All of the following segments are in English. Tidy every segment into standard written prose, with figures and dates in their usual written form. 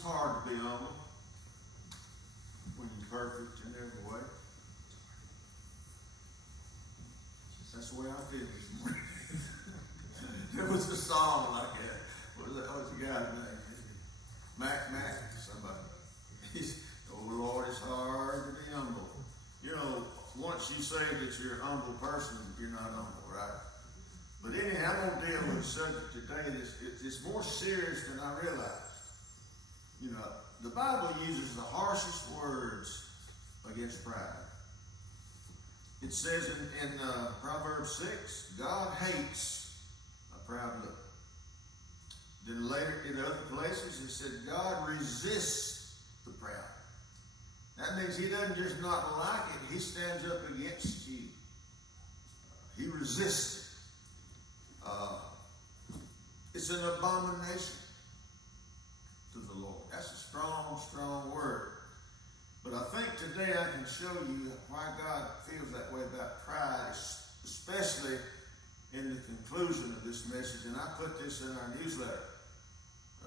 It's hard to be humble when you're perfect in every way. That's the way I feel this morning. There was a song like that. What was the guy's name? Mac, somebody. Oh Lord, it's hard to be humble. You know, once you say that you're a humble person, you're not humble, right? But anyhow, I'm going to deal with a subject today it's more serious than I realized. You know, the Bible uses the harshest words against pride. It says in Proverbs 6, God hates a proud look. Then later in other places it said God resists the proud. That means he doesn't just not like it, he stands up against you. He resists it. It's an abomination to the Lord. That's a strong, strong word. But I think today I can show you why God feels that way about pride, especially in the conclusion of this message. And I put this in our newsletter.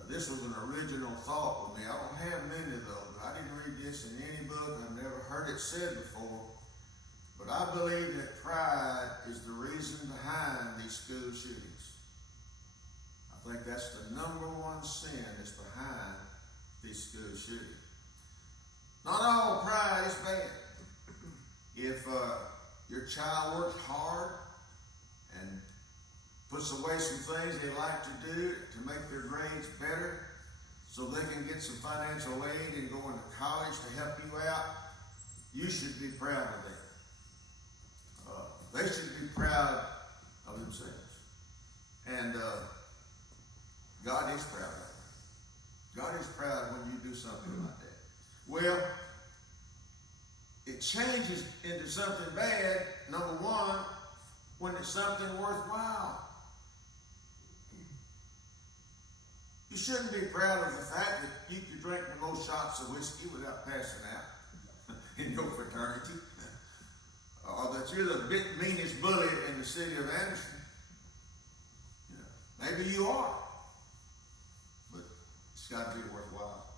This was an original thought with me. I don't have many of those. I didn't read this in any book. I've never heard it said before. But I believe that pride is the reason behind these school shootings. I think that's the number one sin that's behind these school shootings. Not all pride is bad. If your child works hard and puts away some things they like to do to make their grades better so they can get some financial aid and go into college to help you out, you should be proud of them. They should be proud of themselves. And God is proud of them. God is proud when you do something like that. Well, it changes into something bad, number one, when it's something worthwhile. You shouldn't be proud of the fact that you could drink the most shots of whiskey without passing out in your fraternity. Or that you're the meanest bully in the city of Anderson. You know, maybe you are. But it's got to be worthwhile.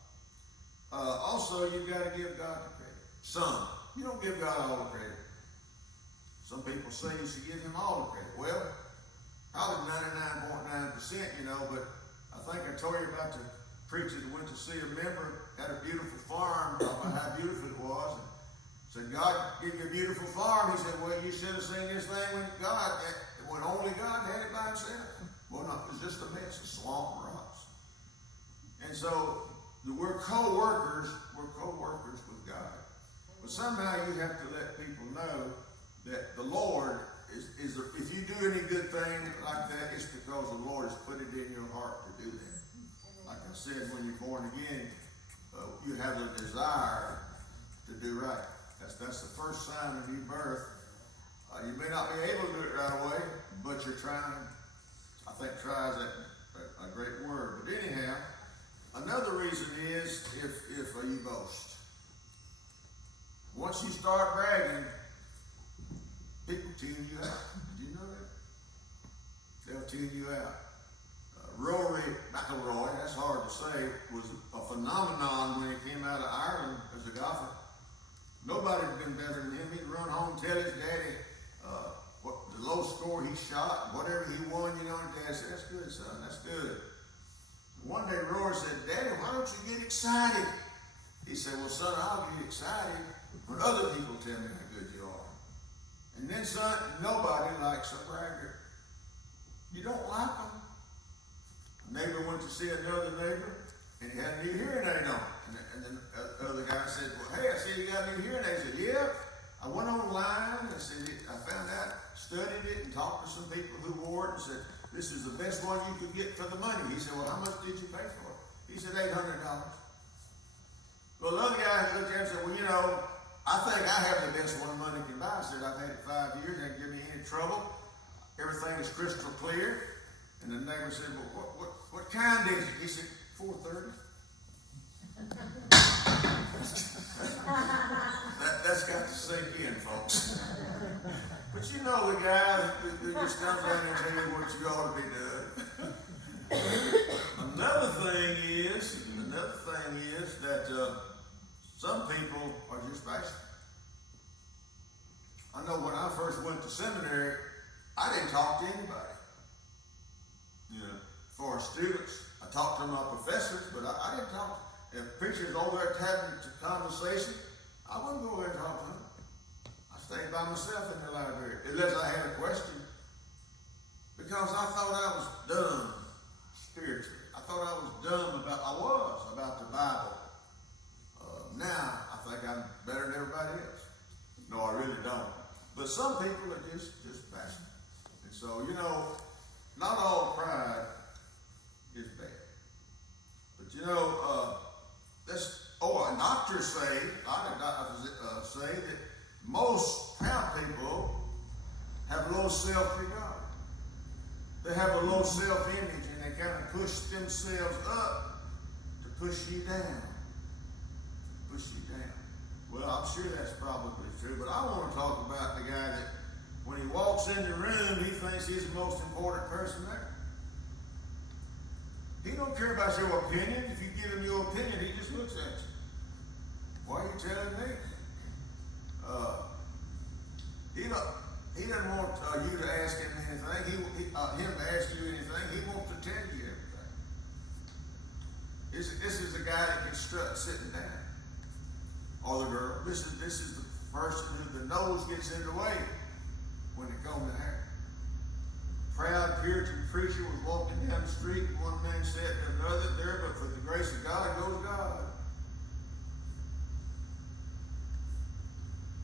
Also, you've got to give God the credit. Some. You don't give God all the credit. Some people say you should give him all the credit. Well, probably 99.9%, you know, but I think I told you about the preacher that went to see a member, had a beautiful farm, talking about how beautiful it was. And said, God give you a beautiful farm. He said, well, you should have seen this thing when only God had it by himself. Well, no, it was just a mess of swamp and rocks. And so we're co-workers with God. But somehow you have to let people know that the Lord is if you do any good thing like that, it's because the Lord has put it in your heart to do that. Like I said, when you're born again, you have the desire to do right. That's the first sign of new birth. You may not be able to do it right away, but you're trying. I think try is a great word. But anyhow, another reason is if you boast. Once you start bragging, people tune you out. Did you know that? They'll tune you out. Marcaurelle, that's hard to say, was a phenomenon when he came out of Ireland as a golfer. Nobody had been better than him. He'd run home and tell his daddy what the low score he shot, whatever he won, you know, and Dad said, that's good, son, that's good. One day Rory said, Daddy, why don't you get excited? He said, well, son, I'll get excited when other people tell me how good you are. And then, son, nobody likes a bragger. You don't like them. A neighbor went to see another neighbor, and he had a new hearing aid on. And then the other guy said, well, hey, I see you got a new hearing aid. He said, yeah. I went online and said, I found out, studied it, and talked to some people who wore it and said, this is the best one you could get for the money. He said, well, how much did you pay for it? He said, $800. Well, the other guy looked at him and said, well, you know, I think I have the best one money can buy. I said, I've had it 5 years, it didn't give me any trouble. Everything is crystal clear. And the neighbor said, well, what kind is it? He said, 430. That's got to sink in, folks. But you know the guy who just comes in and tells you what you ought to be doing. Another thing just bashful. I know when I first went to seminary, I didn't talk to anybody. You know, as far as students, I talked to my professors, but I didn't talk. If preachers over there having a conversation, I wouldn't go over there and talk to them. I stayed by myself in the library, unless I had a question. Because I thought I was dumb spiritually. I thought I was dumb about the Bible. Now, I think I'm better than everybody else. No, I really don't. But some people are just passionate. And so, you know, not all pride is bad. But you know, and doctors say, say that most proud people have low self-regard. They have a low self-image, and they kind of push themselves up to push you down. Push you down. Well, I'm sure that's probably true, but I want to talk about the guy that when he walks in the room, he thinks he's the most important person there. He don't care about your opinion. If you give him your opinion, he just looks at you. Why are you telling me? He doesn't want you to ask him anything. Him to ask you anything. He wants to tell you everything. This is the guy that can strut sitting down, or the girl. This is the person who the nose gets in the way when it comes to hair. Proud Puritan preacher was walking down the street, and one man said to another, "There, but for the grace of God goes God."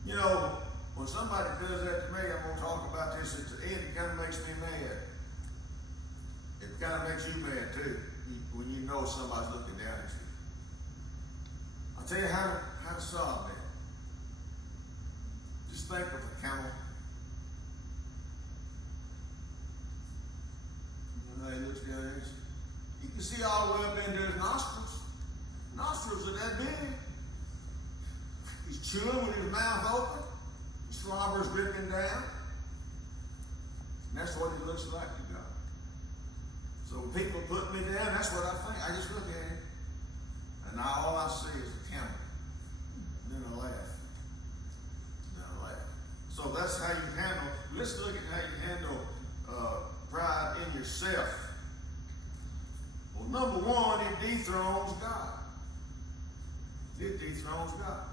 You know, when somebody does that to me, I'm going to talk about this at the end. It kind of makes me mad. It kind of makes you mad too, when you know somebody's looking down at you. I'll tell you how to solve that. Just think of a camel. You know how he looks down at you. You can see all the way up into his nostrils. Nostrils are that big. He's chewing with his mouth open. His slobber's dripping down. And that's what he looks like to God. So when people put me down, that's what I think. I just look at him. And all I see is a camel. And then I laugh. So that's how you handle. Let's look at how you handle pride in yourself. Well, number one, it dethrones God. It dethrones God.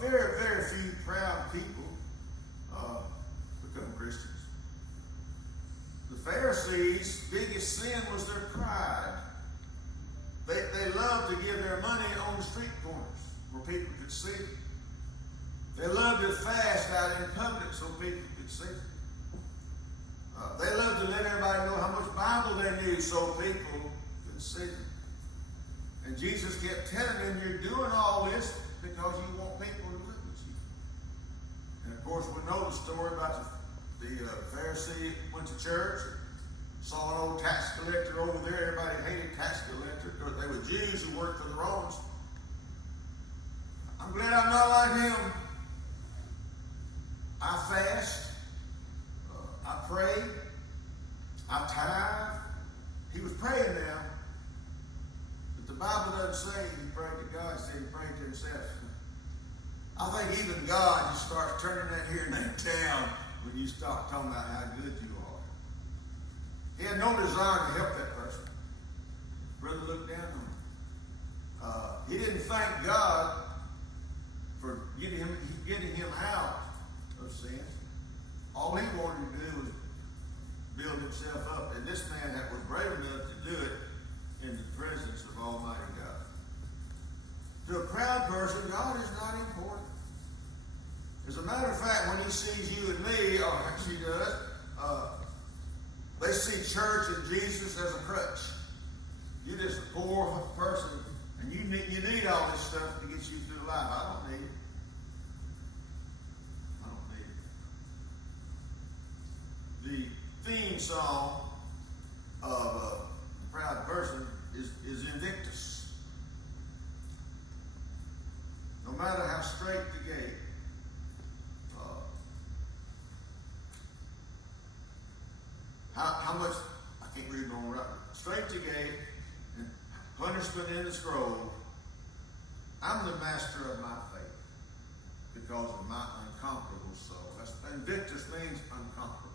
Very, very few proud people become Christians. The Pharisees' biggest sin was their pride. They loved to give their money on the street corners where people could see it. They loved to fast out in public so people could see it. They loved to let everybody know how much Bible they knew so people could see it. And Jesus kept telling them, "You're doing all this because you want people to look at you." And of course, we know the story about the Pharisee went to church, saw an old tax collector over there. Everybody hated tax collectors because they were Jews who worked for the Romans. I'm glad I'm not like him. I fast, I pray, I tithe. He was praying now, but the Bible doesn't say he prayed to God, it said he prayed to himself. I think even God just starts turning that here and that down when you start talking about how good you are. He had no desire to help that person. Brother looked down on him. He didn't thank God for getting him out of sin. All he wanted to do was build himself up. And this man that was brave enough to do it in the presence of Almighty God. To a proud person, God is not important. As a matter of fact, when he sees you and me, or she does, they see church and Jesus as a crutch. You're just a poor person, and you need all this stuff to get you through life. I don't need it. The theme song of a proud person is Invictus. No matter how straight the gate, how much, I can't read it on right. Straight the gate, and punishment in the scroll. I'm the master of my fate. because of my unconquerable soul. And victus means unconquerable.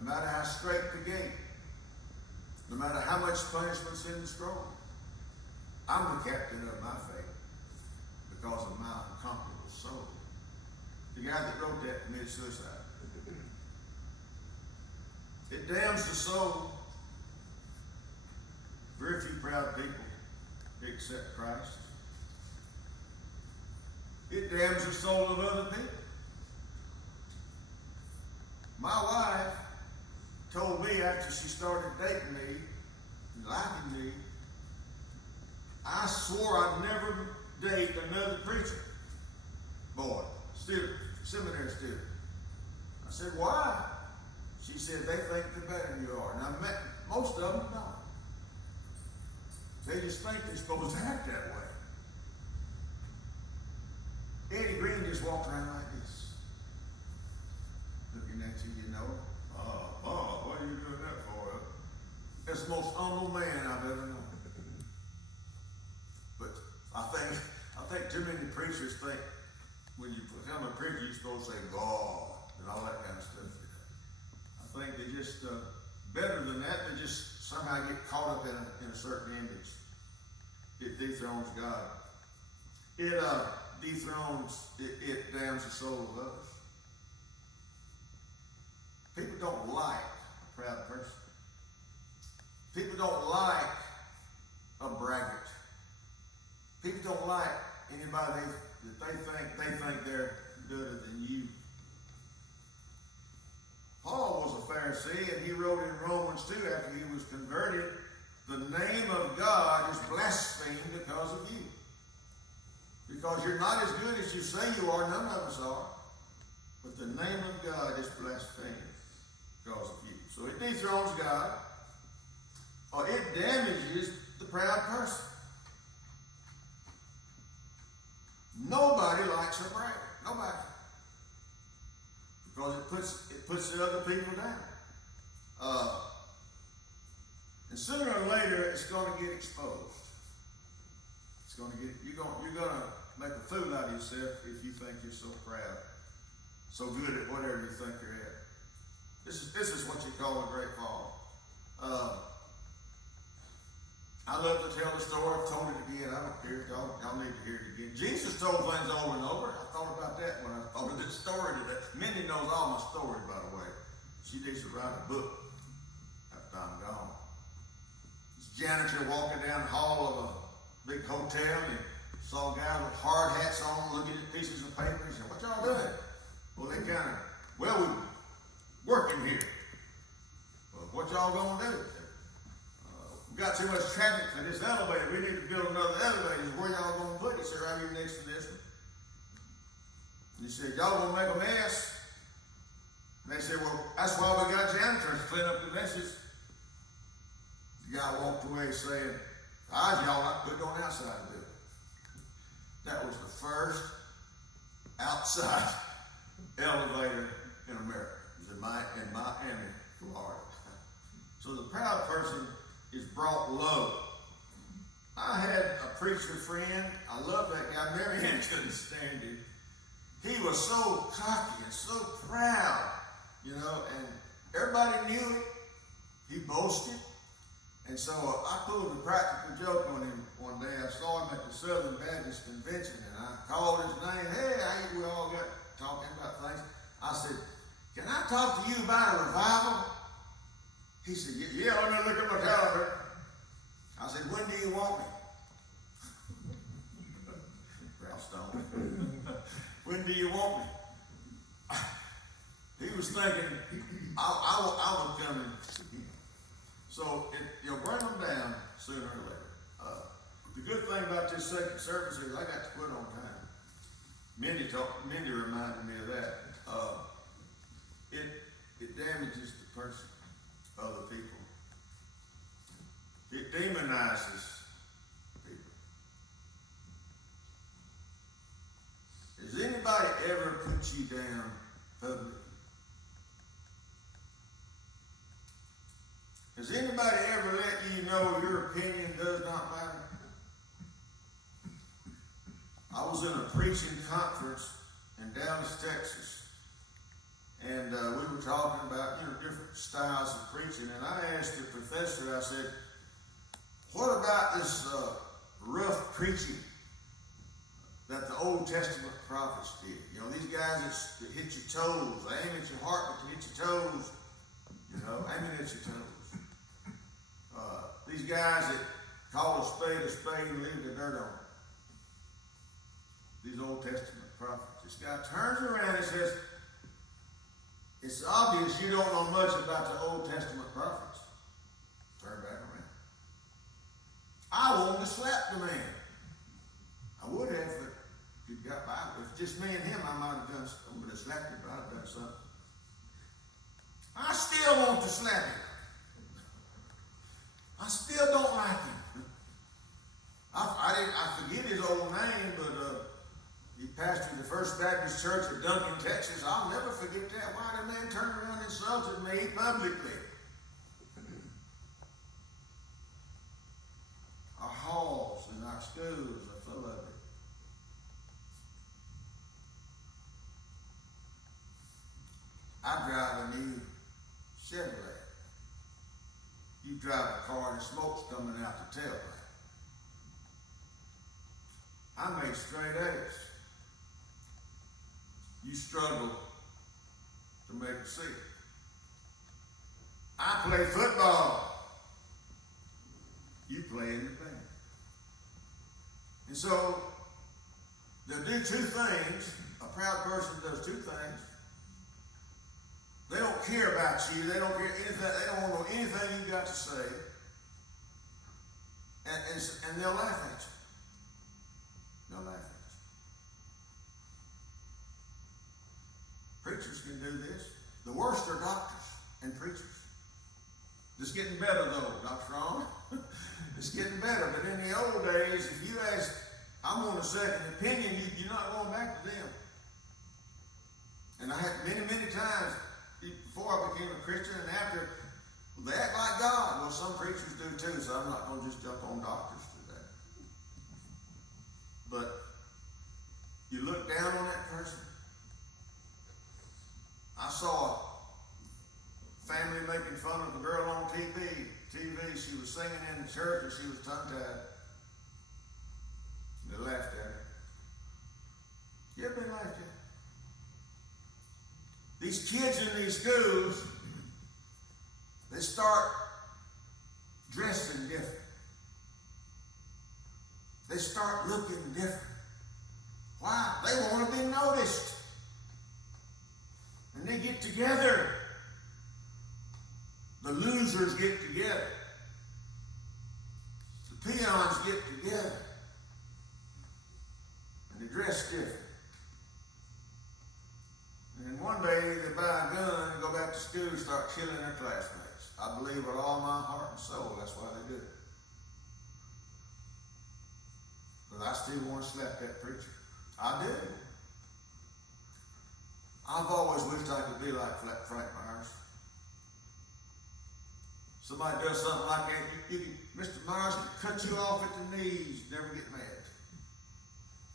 No matter how straight the gate, no matter how much punishment's in the scroll, I'm the captain of my faith because of my unconquerable soul. The guy that wrote that committed suicide. It damns the soul. Very few proud people accept Christ. It damns the soul of other people. My wife told me after she started dating me, liking me, I swore I'd never date another preacher boy, student, seminary student. I said, why? She said, they think they're better than you are. And I met most of them don't. They just think they're supposed to act that way. Eddie Green just walked around like this, looking at you, you know. What are you doing that for? That's the most humble man I've ever known. But I think too many preachers think when you become a preacher, you're supposed to say God and all that kind of stuff. I think they just, better than that, they just somehow get caught up in a certain image. It dethrones God. It dethrones, it damns the soul of others. People don't like a proud person. People don't like a braggart. People don't like anybody that they think they're better than you. Paul was a Pharisee, and he wrote in Romans 2 after he was converted, the name of God is blasphemed because of you. Because you're not as good as you say you are, none of us are. But the name of God is blasphemed because of you. So it dethrones God, or it damages the proud person. Nobody likes a bragger. Nobody. Because it puts the other people down. And sooner or later, it's going to get exposed. It's going to get, you're going to make a fool out of yourself if you think you're so proud, so good at whatever you think you're at. This is what you call a great fall. I love to tell the story. I've told it again. I don't care. Y'all need to hear it again. Jesus told things over and over. I thought about that when I thought of this story today. Mindy knows all my stories, by the way. She needs to write a book after I'm gone. This janitor walking down the hall of a big hotel and saw a guy with hard hats on looking at pieces of paper. He said, what y'all doing? Well, we're working here. Well, what y'all gonna do? We got too much traffic for this elevator. We need to build another elevator. Where y'all gonna put it? He said, right here next to this one. And he said, y'all gonna make a mess? And they said, well, that's why we got janitors to clean up the messes. The guy walked away saying, y'all like put it on the outside of it. That was the first outside elevator in America. It was in Miami, Florida. So the proud person is brought low. I had a preacher friend. I love that guy. Mary Ann couldn't stand him. He was so cocky and so proud, you know, and everybody knew it. He boasted. And so I pulled a practical joke on him one day. I saw him at the Southern Baptist Convention, and I called his name. Hey, we all got talking about things. I said, can I talk to you about a revival? He said, yeah, let me look at my calendar. I said, when do you want me? Ralph Stone. When do you want me? He was thinking, I was coming. So you'll bring them down sooner or later. The good thing about this second service is I got to quit on time. Mindy reminded me of that. It damages the person, other people. It demonizes people. Has anybody ever put you down publicly? Has anybody ever let you know your opinion does not matter? I was in a preaching conference in Dallas, Texas, and we were talking about different styles of preaching, and I asked the professor, I said, what about this rough preaching that the Old Testament prophets did? These guys that hit your toes, they aim at your heart, but they hit your toes, aiming at your toes. These guys that call a spade and leave the dirt on it. These Old Testament prophets. This guy turns around and says, it's obvious you don't know much about the Old Testament prophets. Turn back around. I wanted to slap the man. I would have, but if he got by. If just me and him, I might have done something. I would have slapped him, but I'd have done something. I still want to slap him. I still don't like him. I forget his old name, but he pastored the First Baptist Church of Duncan, Texas. I'll never forget that. Why did man turn around and insulted me publicly? Our halls and our schools are full of it. I drive a new Chevrolet. You drive a car and the smoke's coming out the tailpipe. I made straight A's. You struggle to make a C. I play football. You play in the band. And so, they'll do two things. A proud person does two things. They don't care about you. They don't care anything. They don't want to know anything you got to say. And they'll laugh at you. They'll laugh at you. Preachers can do this. The worst are doctors and preachers. It's getting better though, Dr. Ron. It's getting better. But in the old days, if you ask, I'm on a second opinion, you're not going back to them. And I had many, many times, before I became a Christian and after, they act like God. Well, some preachers do too, so I'm not going to just jump on doctors today. But you look down on that person. I saw a family making fun of a girl on TV. She was singing in the church and she was tongue-tied. They laughed at her. You ever been laughed at? These kids in these schools, they start dressing different. They start looking different. Why? They want to be noticed. And they get together. The losers get together. The peons get together. And they dress different. And one day they buy a gun and go back to school and start killing their classmates. I believe with all my heart and soul that's why they do it. But I still want to slap that preacher. I do. I've always wished I could be like Frank Myers. Somebody does something like that, Mr. Myers could cut you off at the knees, never get mad.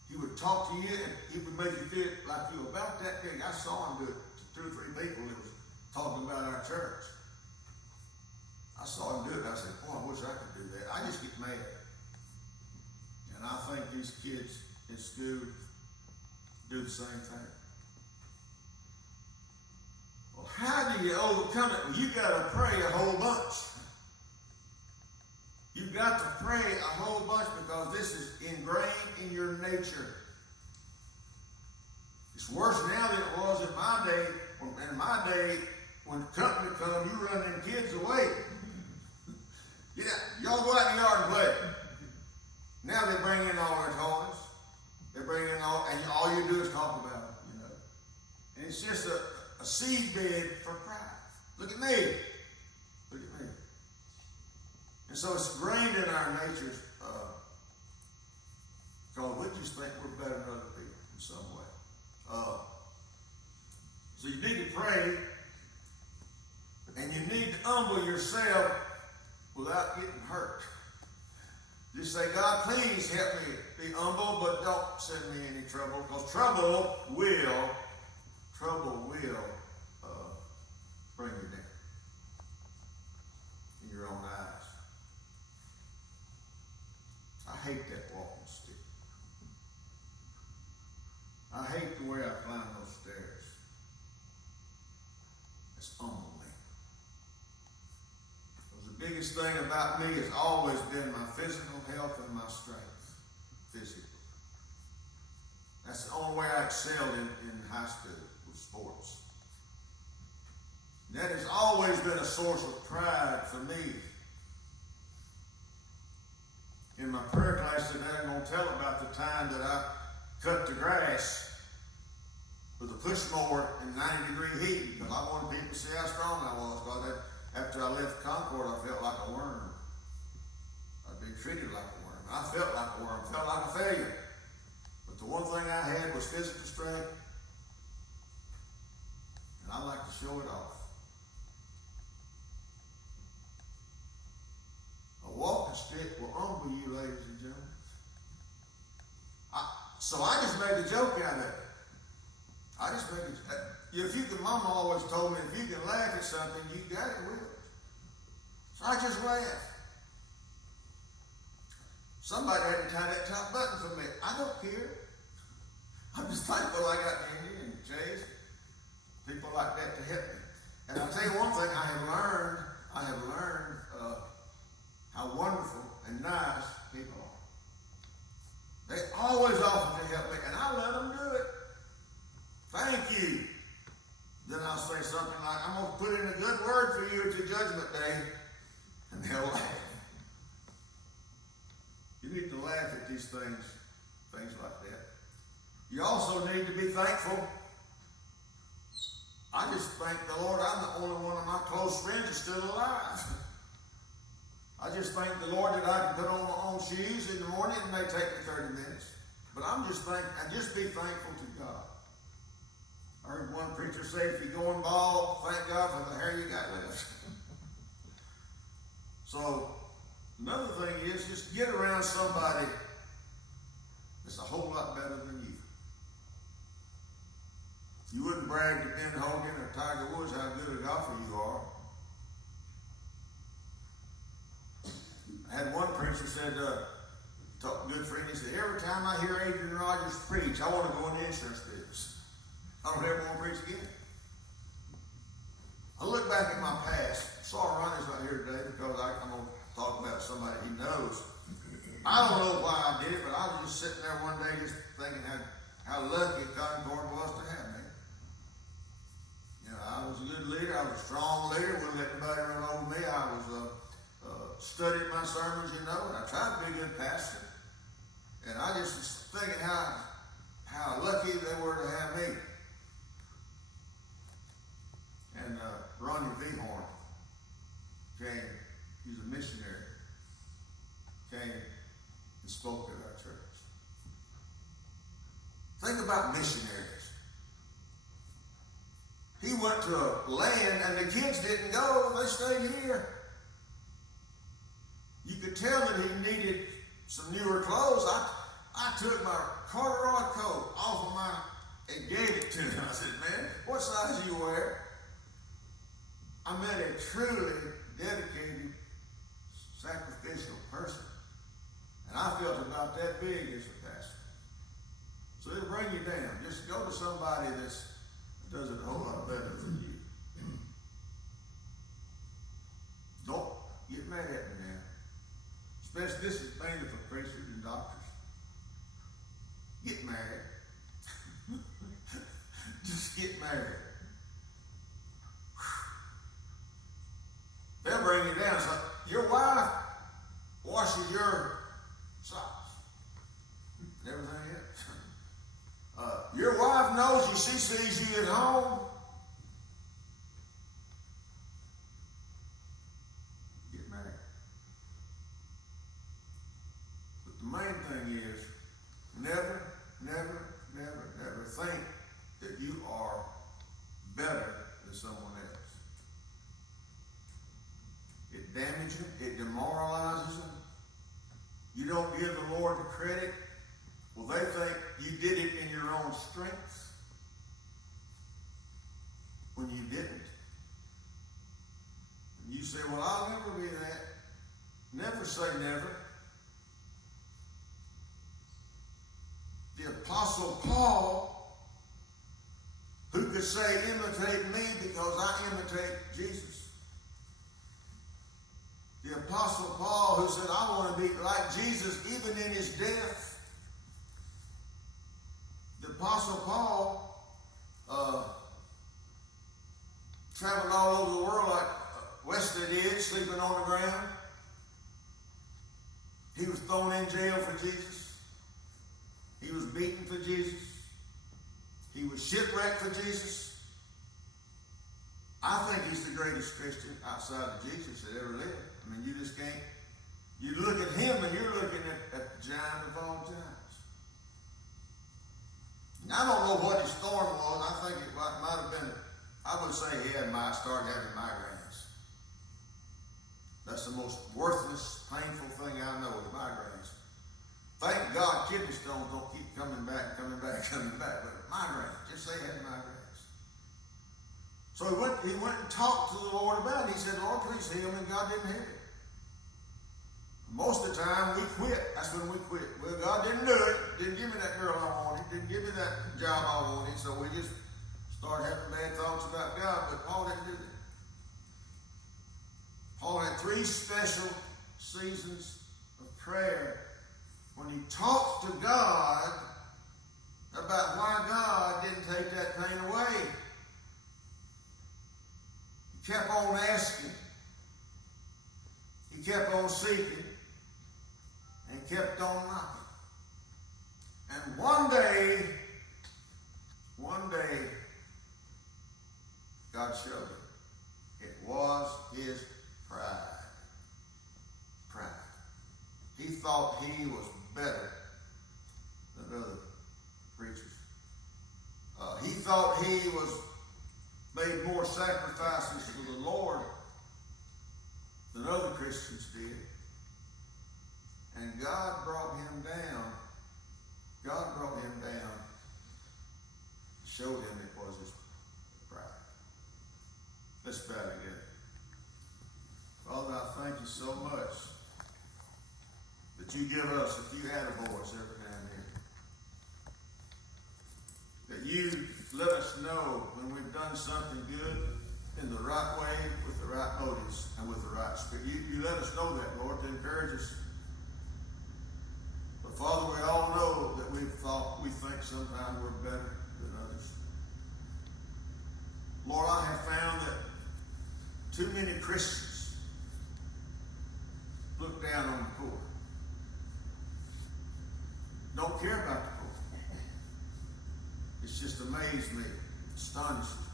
He would talk to you and he would make you feel like you were about that big. I saw him do it to 2 or 3 people that was talking about our church. I saw him do it and I said, boy, I wish I could do that. I just get mad. And I think these kids in school do the same thing. Well, how do you overcome it? Well, you got to pray a whole bunch. You've got to pray a whole bunch because this is ingrained in your nature. It's worse now than it was in my day. In my day, when the company come, you run them kids away. Yeah, y'all go out in the yard and play. Now they bring in all their toys. They bring in and all you do is talk about it, And it's just a seed bed for pride. Look at me. Look at me. And so it's ingrained in our natures because we just think we're better than other people in some way. So you need to pray and you need to humble yourself without getting hurt. Just say, God, please help me be humble, but don't send me any trouble, because trouble will bring you down in your own eyes. I hate that walking stick. I hate the way I climb those stairs. It's humble me. Because the biggest thing about me has always been my physical health and my strength, physically. That's the only way I excelled in high school with sports. And that has always been a source of pride for me. In my prayer class today, I'm going to tell about the time that I cut the grass with a push mower in 90-degree heat, because I wanted people to see how strong I was. Because after I left Concord, I felt like a worm. I'd been treated like a worm. I felt like a worm, felt like a failure. But the one thing I had was physical strength, and I like to show it off. A walking stick will humble you, ladies and gentlemen. So I just made a joke out of it. If you can, Mama always told me, if you can laugh at something, you got it with it. So I just laughed. Somebody had to tie that top button for me. I don't care. I'm just thankful I got Andy and Chase, people like that to help me. And I'll tell you one thing, I have learned how wonderful and nice people are. They always offer to help me, and I let them do it. Thank you. Then I'll say something like, I'm going to put in a good word for you at your judgment day, and they'll laugh. You need to laugh at these things like that. You also need to be thankful. I just thank the Lord I'm the only one of my close friends that's still alive. I just thank the Lord that I can put on my own shoes in the morning. It may take me 30 minutes. But I just be thankful to God. I heard one preacher say, if you're going bald, thank God for the hair you got left. So, another thing is, just get around somebody that's a whole lot better than you. You wouldn't brag to Ben Hogan or Tiger Woods how good a golfer you are. I had one preacher said, talk to a good friend, he said, every time I hear Adrian Rogers preach, I want to go in the insurance business. I don't ever want to preach again. I look back at my past. Saw Ronnie's not here today because I'm going to talk about somebody he knows. I don't know why I did it, but I was just sitting there one day just thinking how lucky Concord was to have me. You know, I was a good leader. I was a strong leader. Wouldn't let anybody run over me. I was studied my sermons, and I tried to be a good pastor. And I just was thinking how lucky they were to have me. And Ronnie Vhorn came, he's a missionary, came and spoke at our church. Think about missionaries. He went to a land and the kids didn't go, they stayed here. You could tell that he needed some newer clothes. I took my corduroy coat off of and gave it to him. I said, man, what size do you wear? I met a truly dedicated, sacrificial person. And I felt about that big as a pastor. So it'll bring you down. Just go to somebody that does it a whole lot better than you. Don't get mad at me now. Especially, this is mainly for preachers and doctors. Get married. Just get married. They'll bring you down. So your wife washes your socks and everything else. Your wife knows you. She sees you at home. Get married. But the main thing is, never think that you are better than someone else. It damages them. It demoralizes them. You don't say never. The Apostle Paul, who could say, imitate me because I imitate Jesus. The Apostle Paul, who said, I want to be like Jesus even in his death. The Apostle Paul traveled all over the world like Wesley did, sleeping on the ground. He was thrown in jail for Jesus. He was beaten for Jesus. He was shipwrecked for Jesus. I think he's the greatest Christian outside of Jesus that ever lived. I mean, you just can't. You look at him and you're looking at the giant of all giants. And I don't know what his thorn was. I think it might have been, I would say he started having migraines. That's the most worthless, painful thing I know is migraines. Thank God kidney stones don't keep coming back. But migraines, just say he had migraines. So he went and talked to the Lord about it. He said, Lord, please heal me, and God didn't heal him. Most of the time we quit. That's when we quit. Well, God didn't do it. Didn't give me that girl I wanted. Didn't give me that job I wanted. So we just started having bad thoughts about God. But Paul didn't do that. Paul had 3 special seasons of prayer when he talked to God about why God didn't take that pain away. He kept on asking. He kept on seeking. And kept on knocking. And one day, God showed him. It was his pride. Pride. He thought he was better than other preachers. He thought he made more sacrifices for the Lord than other Christians did. And God brought him down. God brought him down. Showed him it was his pride. Let's bow together. Father, I thank you so much that you give us a few attaboys every now and then. That you let us know when we've done something good in the right way, with the right motives, and with the right spirit. You let us know that, Lord, to encourage us. But Father, we all know that we think sometimes we're better than others. Lord, I have found that too many Christians look down on the poor. Don't care about the poor. It's just amazed me, astonished me.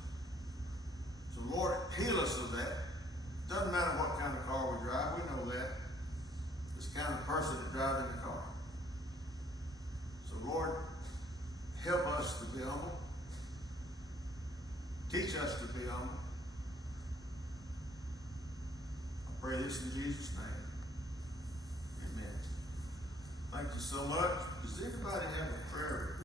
So Lord, heal us of that. Doesn't matter what kind of car we drive, we know that. It's the kind of person that drives in the car. So Lord, help us to be humble. Teach us to be humble. I pray this in Jesus' name. Amen. Thank you so much. Does anybody have a prayer?